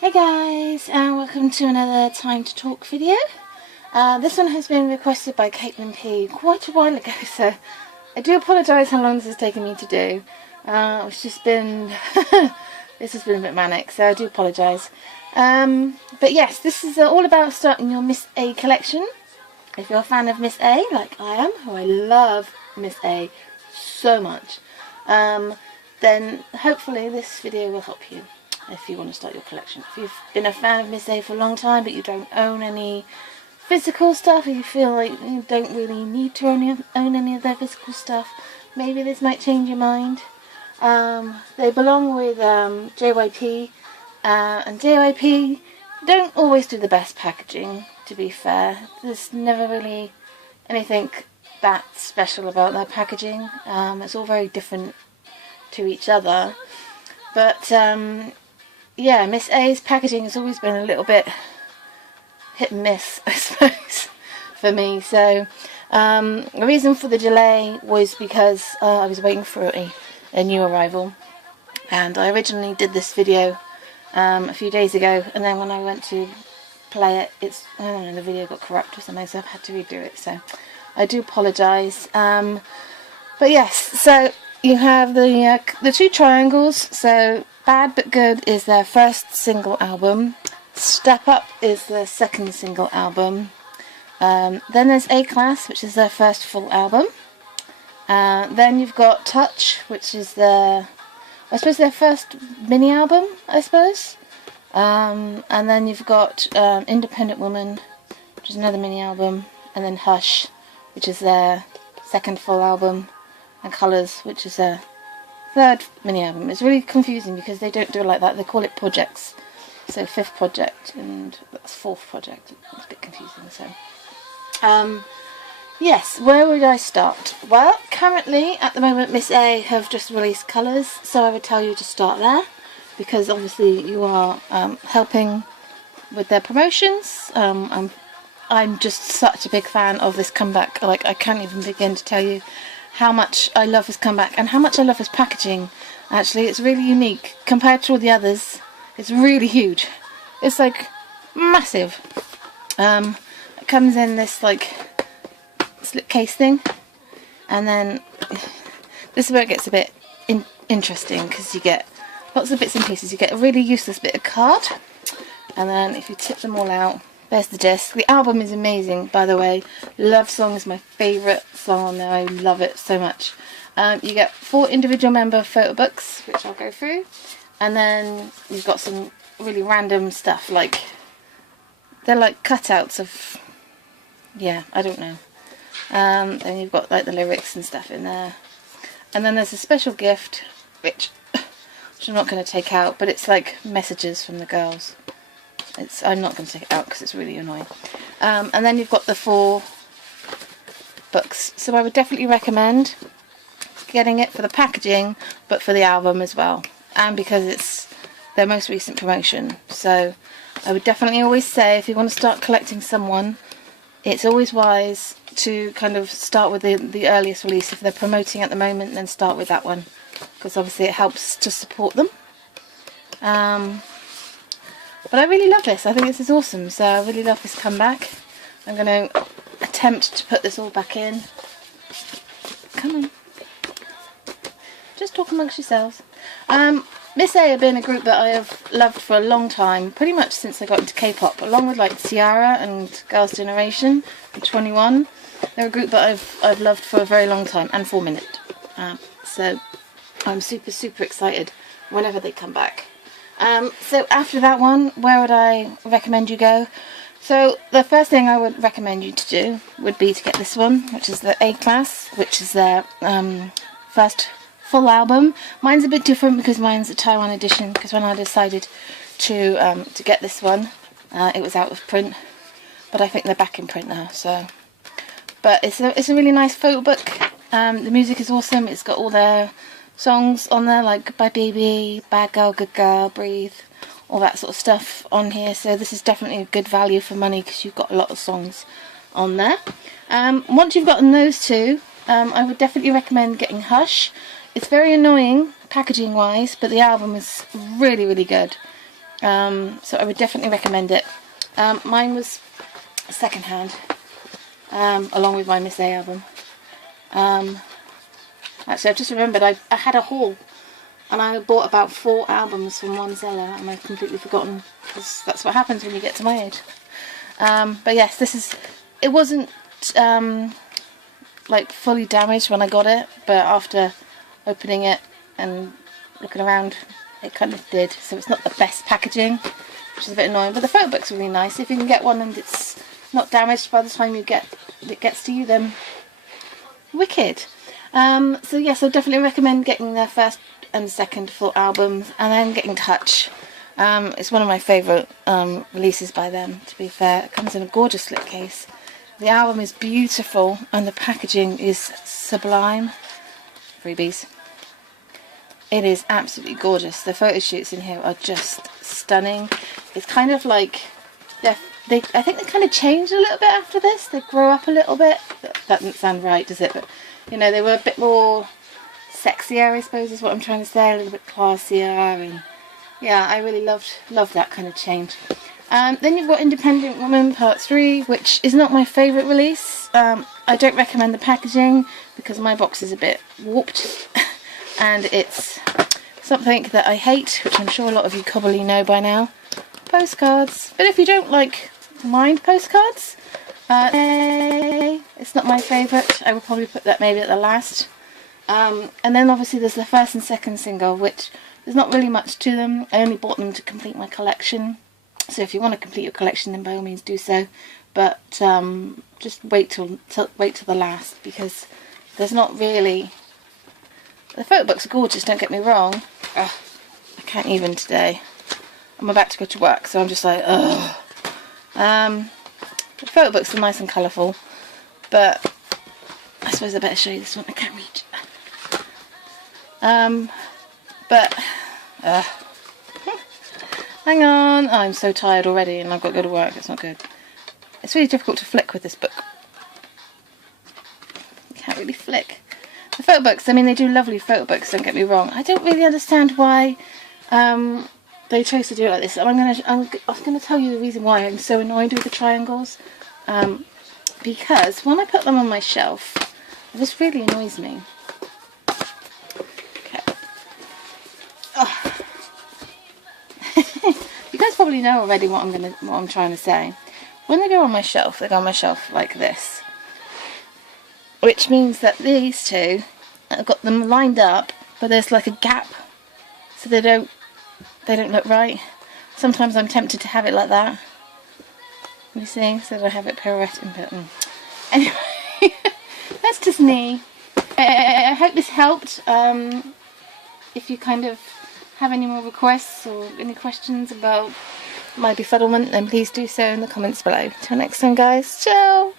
Hey guys, and welcome to another Time to Talk video. This one has been requested by Caitlin P quite a while ago, so I do apologise how long this has taken me to do. It's just been, this has been a bit manic, so I do apologise. But yes, this is all about starting your Miss A collection. If you're a fan of Miss A, like I am, who I love Miss A so much, then hopefully this video will help you if you want to start your collection. If you've been a fan of Miss A for a long time but you don't own any physical stuff, or you feel like you don't really need to own any of their physical stuff, maybe this might change your mind. They belong with JYP, and JYP don't always do the best packaging, to be fair. There's never really anything that special about their packaging. It's all very different to each other, but yeah, Miss A's packaging has always been a little bit hit and miss, I suppose, for me. So the reason for the delay was because I was waiting for a new arrival, and I originally did this video a few days ago, and then when I went to play it, I don't know, the video got corrupt or something, so I've had to redo it, so I do apologise. But yes, so you have the two triangles. So Bad But Good is their first single album. Step Up is their second single album. Then there's A-Class, which is their first full album. Then you've got Touch, which is their first mini album, I suppose. And then you've got Independent Woman, which is another mini album. And then Hush, which is their second full album. And Colours, which is their third mini album. It's really confusing because they don't do it like that. They call it projects. So fifth project and that's fourth project. It's a bit confusing. So yes, where would I start? Well, currently at the moment Miss A have just released Colours, so I would tell you to start there, because obviously you are helping with their promotions. I'm just such a big fan of this comeback. Like, I can't even begin to tell you how much I love his comeback and how much I love his packaging. Actually, it's really unique compared to all the others. It's really huge. It's like massive. It comes in this like slip case thing, and then this is where it gets a bit interesting, because you get lots of bits and pieces. You get a really useless bit of card, and then if you tip them all out, there's the disc. The album is amazing, by the way. Love Song is my favourite song on there. I love it so much. You get 4 individual member photo books, which I'll go through. And then you've got some really random stuff, like, they're like cutouts of, yeah, I don't know. Then you've got like the lyrics and stuff in there. And then there's a special gift, which I'm not going to take out, but it's like messages from the girls. I'm not going to take it out because it's really annoying. And then you've got the 4 books. So I would definitely recommend getting it for the packaging, but for the album as well. And because it's their most recent promotion. So I would definitely always say, if you want to start collecting someone, it's always wise to kind of start with the earliest release. If they're promoting at the moment, then start with that one, because obviously it helps to support them. But I really love this. I think this is awesome. So I really love this comeback. I'm going to attempt to put this all back in. Come on. Just talk amongst yourselves. Miss A have been a group that I have loved for a long time, pretty much since I got into K-pop, along with like Ciara and Girls' Generation and 2NE1. They're a group that I've loved for a very long time, and 4 Minute. So I'm super excited whenever they come back. So after that one, where would I recommend you go? So the first thing I would recommend you to do would be to get this one, which is the A-Class, which is their first full album. Mine's a bit different because mine's a Taiwan edition, because when I decided to get this one, it was out of print, but I think they're back in print now. So, but it's a really nice photo book. The music is awesome. It's got all their songs on there, like Goodbye Baby, Bad Girl, Good Girl, Breathe, all that sort of stuff on here. So this is definitely a good value for money, because you've got a lot of songs on there. Once you've gotten those two, I would definitely recommend getting Hush. It's very annoying packaging wise, but the album is really good. So I would definitely recommend it. Mine was secondhand, along with my Miss A album. Actually, I've just remembered I had a haul, and I bought about 4 albums from one seller, and I've completely forgotten, because that's what happens when you get to my age. But yes, it wasn't like fully damaged when I got it, but after opening it and looking around, it kind of did. So it's not the best packaging, which is a bit annoying, but the photo book's really nice. If you can get one and it's not damaged by the time it gets to you, then wicked. So yes, I definitely recommend getting their first and second full albums, and then getting Touch. It's one of my favourite releases by them, to be fair. It comes in a gorgeous slipcase. The album is beautiful and the packaging is sublime. Freebies. It is absolutely gorgeous. The photo shoots in here are just stunning. It's kind of like I think they kind of changed a little bit after this. They grow up a little bit. That doesn't sound right, does it? But you know, they were a bit more sexier, I suppose is what I'm trying to say. A little bit classier, and yeah, I really loved that kind of change. Then you've got Independent Woman Part 3, which is not my favourite release. I don't recommend the packaging because my box is a bit warped and it's something that I hate, which I'm sure a lot of you probably know by now. Postcards. But if you don't mind postcards, it's not my favourite. I would probably put that maybe at the last. And then obviously there's the first and second single, which there's not really much to them. I only bought them to complete my collection. So if you want to complete your collection, then by all means do so. But just wait till the last, because there's not really. The photo books are gorgeous. Don't get me wrong. Ugh, I can't even today. I'm about to go to work, so I'm just like, ugh. The photo books are nice and colourful, but I suppose I better show you this one. I can't reach. Hang on, I'm so tired already and I've got to go to work. It's not good. It's really difficult to flick with this book. You can't really flick. The photo books, I mean, they do lovely photo books, don't get me wrong. I don't really understand why they chose to do it like this. And I'm gonna tell you the reason why I'm so annoyed with the triangles. Because when I put them on my shelf, this really annoys me. Okay. Oh. You guys probably know already what I'm trying to say. When they go on my shelf, they go on my shelf like this, which means that these two, I've got them lined up, but there's like a gap, so they don't look right. Sometimes I'm tempted to have it like that. You see, so that I have it pirouetting. But anyway, that's just me. I hope this helped. If you kind of have any more requests or any questions about my befuddlement, then please do so in the comments below. Till next time, guys. Ciao!